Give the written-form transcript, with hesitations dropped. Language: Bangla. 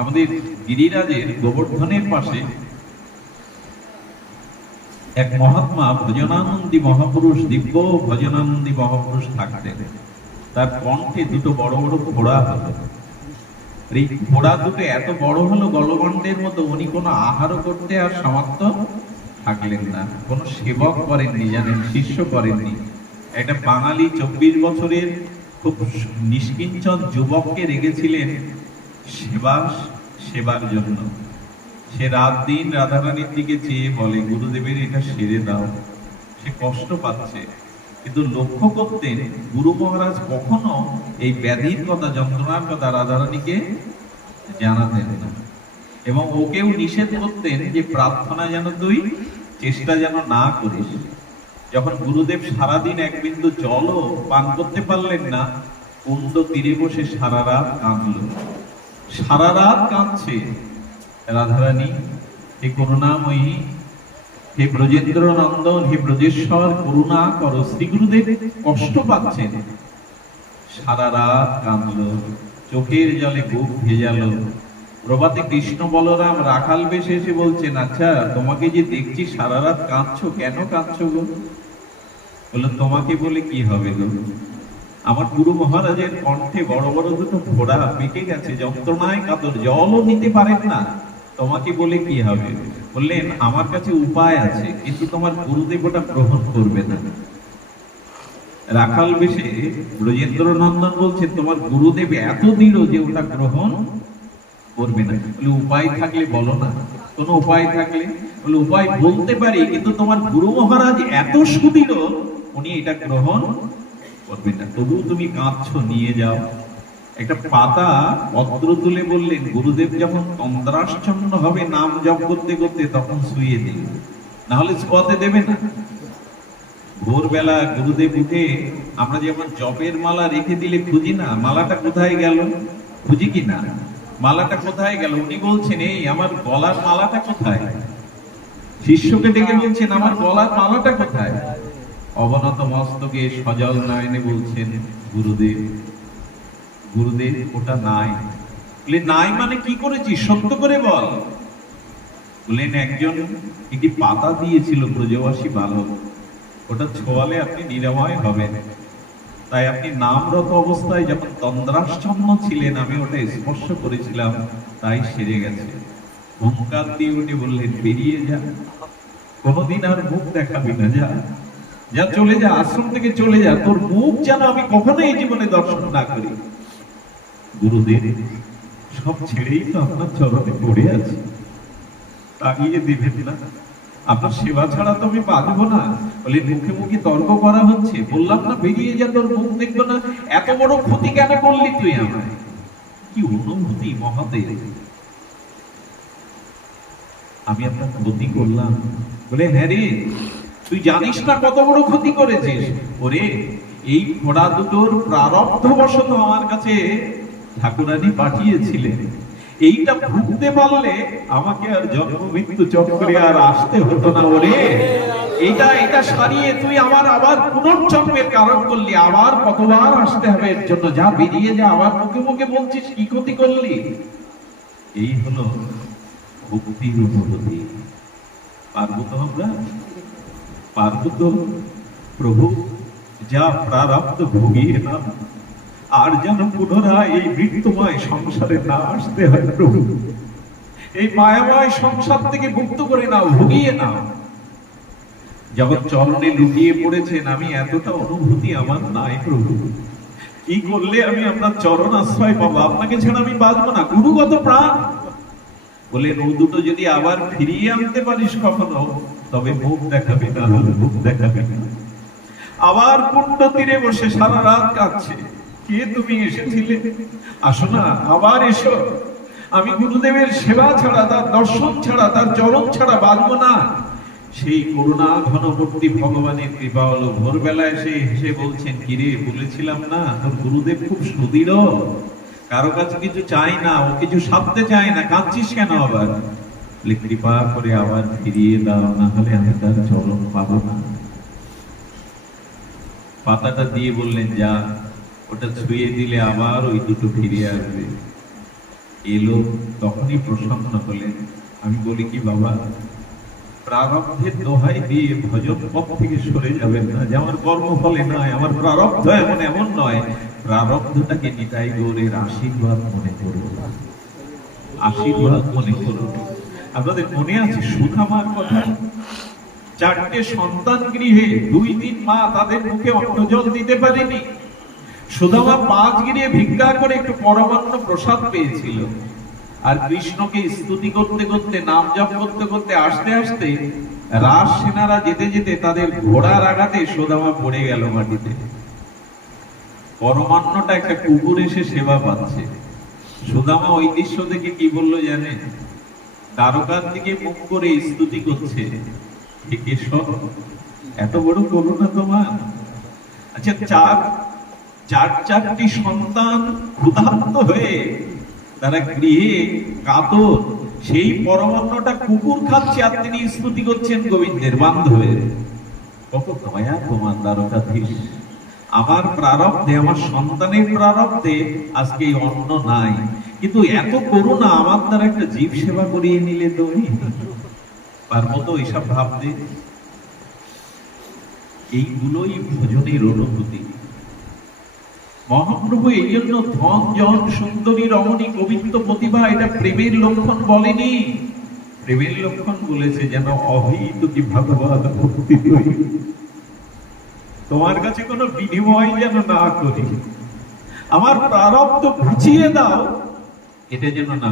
আমাদের গিরিরাজের গোবর্ধনের পাশে এক মহাত্মা ভজনানন্দী মহাপুরুষ, দিব্য ভজনানন্দী মহাপুরুষ থাকতেন। তার কণ্ঠে দুটো বড় বড় ঘোড়া হলো। এই ঘোড়া দুটো এত বড় হলো গলগণ্ডের মতো, উনি কোনো আহারও করতে আর সামর্থ্য থাকলেন না, কোনো সেবক করেননি, জানেন, শিষ্য করেননি। একটা বাঙালি 24 বছরের খুব নিষ্কিঞ্চন যুবককে রেখেছিলেন সেবার জন্য। সে রাত দিন রাধারানীর দিকে চেয়ে বলে, গুরুদেবের এটা সেরে দাও। সে কষ্ট পাচ্ছে, কিন্তু লক্ষ্য করতেন গুরু মহারাজ কখনো এই ব্যাধির কথা, যন্ত্রণার কথা রাধারানীকে জানাতেন না, এবং ওকেও নিষেধ করতেন যে প্রার্থনা যেন তুই চেষ্টা যেন না করিস। যখন গুরুদেব সারাদিন এক বিন্দু জলও পান করতে পারলেন না, কুন্দ তীরে বসে সারা রাত কাঁদল। সারা রাত কাঁদছে রাধারানী, হে করুণাময়ী, হে ব্রজেন্দ্র নন্দন, হে ব্রজেশ্বর, করুণা করো। শ্রী গুরুদেব কষ্ট পাচ্ছেন। সারা রাত কাঁদল, চোখের জলে বুক ভেজালো। প্রভাতে কৃষ্ণ বলরাম রাখাল বেশে এসে বলছেন, আচ্ছা তোমাকে যে দেখছি সারা রাত কাঁদছো, কেন কাঁদছো গো? বললো, তোমাকে বলে কি হবে গো, আমার গুরু মহারাজের কণ্ঠে বড় বড় দুটো ঘোড়া পেকে গেছে, যন্ত্রণায় কাতর, জলও নিতে পারেন না, তোমাকে বলে কি হবে? বললেন, আমার কাছে উপায় আছে, কিন্তু তোমার গুরুদেব ওটা গ্রহণ করবে না। রাখাল বেশে ব্রজেন্দ্র নন্দন বলছেন, তোমার গুরুদেব এত দৃঢ় যে ওটা গ্রহণ করবে না। বলে, উপায় থাকলে বলো না। কোন উপায় থাকলে? বলে, উপায় বলতে পারি, কিন্তু তোমার গুরু মহারাজ এত সুদৃঢ়, উনি এটা গ্রহণ করবে না। তবু তুমি কাঁদছো, নিয়ে যাও। একটা পাতা পত্র তুলে বললেন, গুরুদেব যখন তন্দ্রাচ্ছন্ন হবে নাম জপ করতে করতে, তখন শুয়ে দিন, না হলে শোয়াতে দেবে না। ভোরবেলা গুরুদেব উঠে, আমরা যেমন জপের মালা রেখে দিলে খুঁজি না, মালাটা কোথায় গেল, খুঁজি কি না, মালাটা কোথায় গেল? উনি বলছেন, এই আমার গলার মালাটা কোথায়? শিষ্যকে ডেকে বলছেন, আমার গলার মালাটা কোথায়? অবনত মস্তকে সজল নয়নে বলছেন, গুরুদেব, গুরুদেব ওটা নাই। বলে, নাই মানে কি করেছিস, সত্য করে বল। বললেন, একজন একটি পাতা দিয়েছিল ব্রজবাসী বালক, ওটা ছোঁয়ালে আপনি নিরাময় হবেন। তাই আপনি নামরত অবস্থায় যখন তন্দ্রাচ্ছন্ন ছিলেন, আমি ওটা স্পর্শ করেছিলাম, তাই সেরে গেছে। হুঙ্কার দিয়ে উঠে বললেন, বেরিয়ে যা, কোনোদিন আর মুখ দেখাবি না, যা যা, চলে যা, আশ্রম থেকে চলে যা, তোর মুখ যেন আমি কখনো এই জীবনে দর্শন না করি। গুরুদেব, সব ছেড়েই তো আপনার চরণে পড়ে আছি, তাগিয়ে দিবেন না, আপনার সেবা ছাড়া তো আমি বাঁচবো না। বলে, মুখে মুখে তর্ক করা হচ্ছে, বললাম না বেরিয়ে যা, তোর মুখ দেখবো না। এত বড় ক্ষতি কেন করলি তুই আমায়? কি অনুভূতি মহাদেব, আমি আপনার ক্ষতি করলাম? বলে, হ্যাঁ রে, তুই জানিস না কত বড় ক্ষতি করেছিস। ওরে, এই ঘোড়া দুটোর প্রারব্ধবশত আমার কাছে ঠাকুরানী পাঠিয়েছিলেন, এইটা ভুগতে পারলে আমাকে আর জন্ম মৃত্যু চক্রে আর আসতে হতো না। ওরে, এটা সারিয়ে তুই আমার আবার পুনর্জন্মের কারণ করলি, আবার কতবার আসতে হবে এর জন্য। যা, বেরিয়ে যা, আবার মুখে মুখে বলছিস কি ক্ষতি করলি। এই হলো ভক্তির অনুভূতি। পারবো তো আমরা? পারবো তো? প্রভু, যা প্রারব্ধ ভুগিয়ে না, আর যেন পুনরায় এই মৃত্যুময় সংসারে না আসতে হয় প্রভু। এই মায়াময় সংসার থেকে মুক্ত করে নাও, ভুগিয়ে নাও। যখন চরণে লুটিয়ে পড়েছেন, আমি এতটা অনুভূতি আমার নাই প্রভু, কি করলে আমি আপনার চরণ আশ্রয় পাবো? আপনাকে ছাড়া আমি বাঁচবো না, গুরুগত প্রাণ। বলে, ও দুটো যদি আবার ফিরিয়ে আনতে পারিস কখনো, তবে মুখ দেখাবি, না হলে মুখ দেখাবি না। আবার কুণ্ড তীরে বসে সারা রাত কাঁদছে, কে তুমি এসেছিলে, আসো না, আবার এসো। আমি গুরুদেবের সেবা ছাড়া, তার দর্শন ছাড়া, তার চরণ ছাড়া বাঁচবো না। সেই করুণা ঘনমূর্তি ভগবানের কৃপা হলো। ভোরবেলা এসে হেসে বলছেন, কিরে, বলেছিলাম না তোর গুরুদেব খুব সুদৃঢ়, কারো কাছে কিছু চাই না, ও কিছু সাধতে চায় না, কাঁদছিস কেন আবার? কৃপা করে আবার ফিরিয়ে দাও, না হলে আমি তার চরণ পাবো না। পাতাটা দিয়ে বললেন, যা, ওটা ছুঁয়ে দিলে আবার ওই দুটো ফিরে আসবে। এলো, তখনই প্রসন্ন হলেন। আমি বলি কি বাবা, প্রারব্ধের দোহাই দিয়ে ভজন পথ থেকে সরে যাবেন না, যে আমার কর্মফলে নয়, আমার প্রারব্ধ এমন এমন নয়। প্রারব্ধটাকে নিতাই গৌরের আশীর্বাদ মনে করুন, আশীর্বাদ মনে করুন। আপনাদের মনে আছে সুধামার কথা? 4টে সন্তান গৃহে, 2-3 মা তাদের মুখে অন্ন জল দিতে পারেনি। সুদামা 5 গৃহে ভিক্ষা করে একটু পরমান্ন প্রসাদ পেয়েছিল। আর কৃষ্ণকে স্তুতি করতে করতে, নাম জপ করতে করতে, আসতে আসতে রাস সেনারা যেতে যেতে তাদের ঘোড়ার আঘাতে সুদামা পড়ে গেল মাটিতে। পরমান্নটা একটা কুকুর এসে সেবা পাচ্ছে। সুদামা ওই দৃশ্য দেখে কি বললো জানেন? দ্বারকার দিকে মুখ করে স্তুতি করছে, হে কেশব, এত বড় করুণা তোমার। আচ্ছা, 4টি সন্তান ক্ষুধার্ত হয়ে তারা গৃহে কাতর, সেই পরমান্নটা কুকুর খাচ্ছে, আর তিনি স্তুতি করছেন গোবিন্দের বান্ধবের। কত দয়া তোমার দ্বারকাধীশ! আমার প্রারব্ধে, আমার সন্তানের প্রারব্ধে আজকে এই অন্ন নাই, কিন্তু এত করুণা, আমার দ্বারা একটা জীব সেবা করিয়ে নিলে তুমি। পারবো তো এইসব ভাবতে? এইগুলোই ভজনের অনুভূতি। মহাপ্রভু এই জন্য ধন জন সুন্দরী রমণী কবিত্ব প্রতিভা এটা প্রেমের লক্ষণ বলেনি। প্রেমের লক্ষণ বলেছে যেন অহিত কি ভগবত ভক্তি করি, তোমার কাছে কোনো বিনিময় যেন না করি, আমার প্রারব্ধ বুঝিয়ে দাও, এটা যেন না।